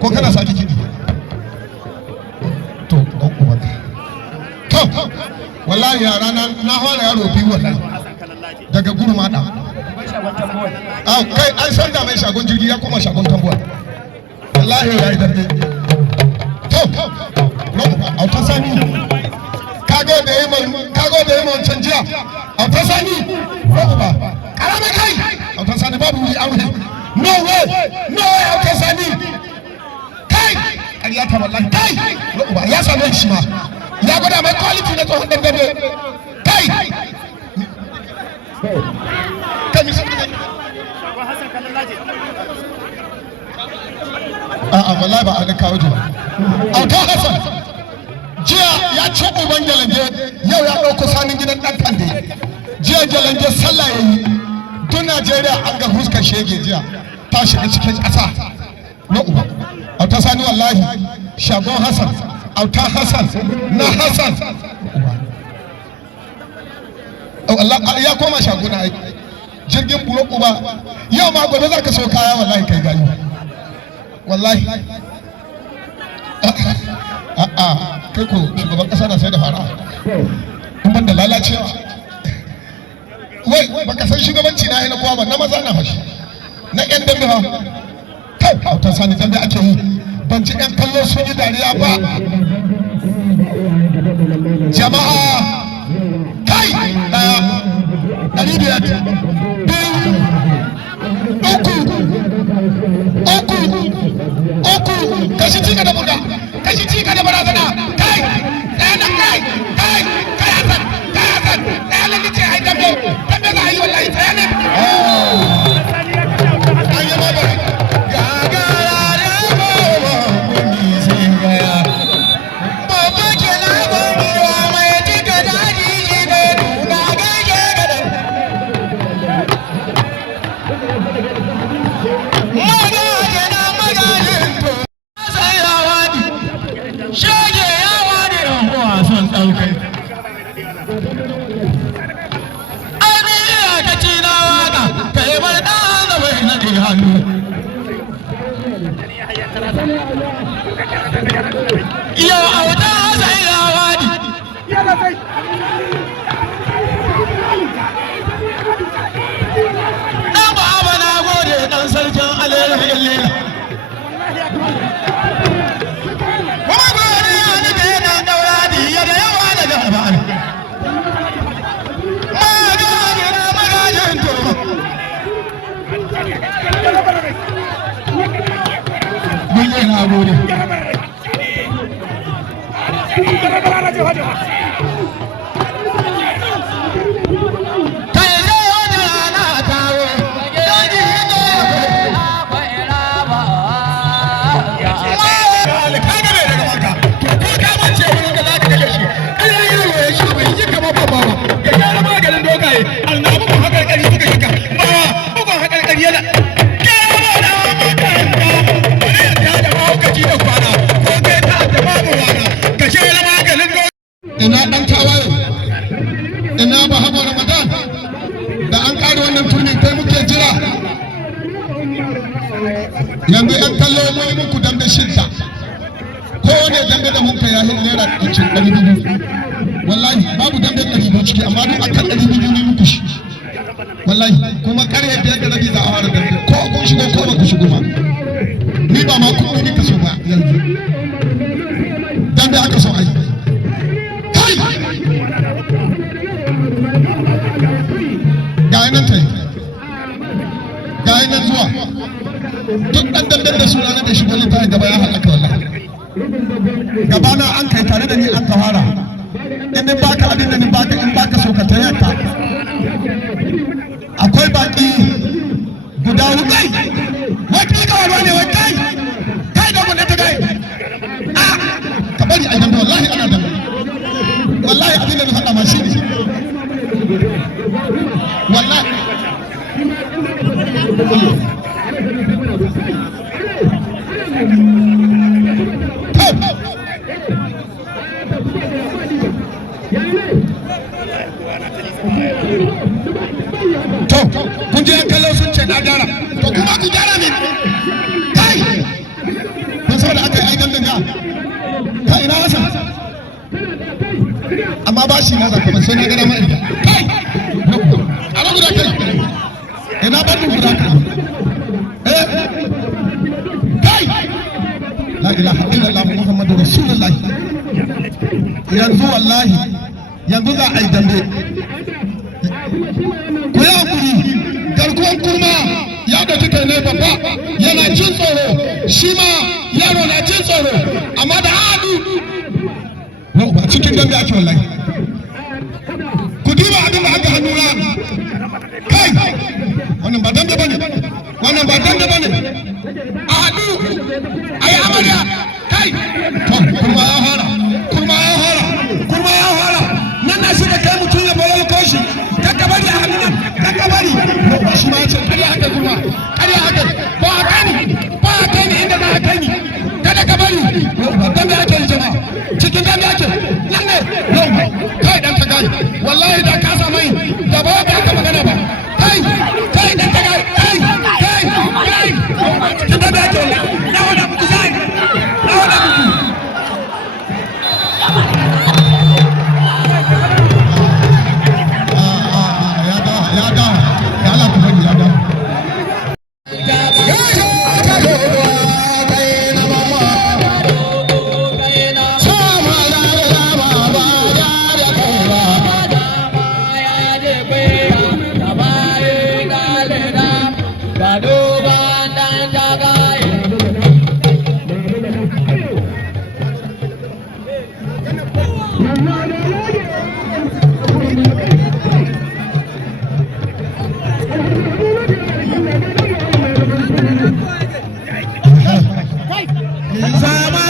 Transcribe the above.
ko kana sake kiɗi to ɗan ubanka to wallahi yara na fara yaro biyu wallahi daga gurmada kai an san da mai shagon jirgi ya koma shagon tambuwa wallahi ya yi dambe to auta sani kago da yi man canjiya auta sani ba karama kai auta sani babu wuri aure no way auta sani kai ƙarya ta wallahi kai ya same shi ma ya gwada mai quality na tsohon dambe kai a'a wallahi ba a ga kawo ji ba auta hasan jiya ya ce uban jalanje yau ya ɗauko sanin gidan ɗan kande jiya jalanje sallah ya yi tun Najeriya an ga huskar shege jiya ta shiga cikin ƙasa na uba auta sani wallahi shagon hasan auta hasan na hasan Allah ya koma shaguna aiki jirgin buro uba yau ma gobe za ka so kaya wallahi kai gayu wallahi kai ko shugaban kasa na sai da fara in ban da lalacewa wai baka san shugabanci na yana kowa ba na maza na fashi na yan dambe ha kai autar sani dambe ake yi ban ci yan kallo sun yi dariya ba jama'a kai daya 500 uku kashi cika da buga kashi cika da barazana kai ɗaya nan kai hasan ɗaya nan ce ai dambe za a yi wallahi ɗaya nan an yi babari gagara da bawa kuni sai gaya babba ke labari wa mai cika daji shi ne duga gaishe gada shege ya wani yan uwa son ɗaukai ainihin ka ci na waka ka yi bar ɗan da bai naɗe hannu yau auta sai ya wani ɗan ba na gode ɗan sarkin alheri na gode ina ɗan tawaye ina ba haɓa ramadan da an ƙara wannan turnin kai muke jira yanzu yan kallo mun yi muku dambe shidda kowane dambe da mun kai ya hin naira 200 wallahi babu dambe 200 ciki amma duk akan 200 ne muku shi wallahi kuma ƙarfe 5 da rabi za a fara dambe ko kun shigo ko ba ku shigo ba ni ba ma kuɗi ni ka so ba yanzu dambe aka so ai ga nan zuwa duk ɗan dandan da suna na bai shigo littafin gaba ya halaka wallahi gaba na an kai tare da ni an kawara in baka abin da ni baka in baka so ka tayaka akwai baki guda hukai wai kai kawai ne wai kai da mun ta kai ka bari ai dan wallahi ana da wallahi abin da ni faɗa ma shi ne wallahi kun je kallo sun ce na gyara to kuma ku gyara ne kai ku ka ina wasa amma ba shi na zaka sai na ga dama ita kai ana guda kai ina ba ni guda kai kai la ilaha illallah muhammadu rasulullah yanzu wallahi yanzu za a yi dambe ku yi hakuri garkuwan kurma ya da kai ne babba yana jin tsoro shi ma yaro na jin tsoro amma da haɗu ba cikin dambe ake wallahi ku diba abin da aka hannu na kai wannan ba dambe bane wannan ba dambe bane a haɗu a yi amarya kai to kurma ya fara kurma ya fara kurma ya fara nan na shi da kai mutum ya bayar koshi kakabari a hannun kakabari shi ma ce kare haka kurma kare haka ba a kai ni inda ba a kai ni kada ka bari dambe ake yi jama'a cikin dambe ake nan ne kai dan ka gani wallahi da ka samu yi da ba ka aka magana ba kai kai dan ka gani kai kai kai cikin dambe ake na wada muku sai na wada muku Sama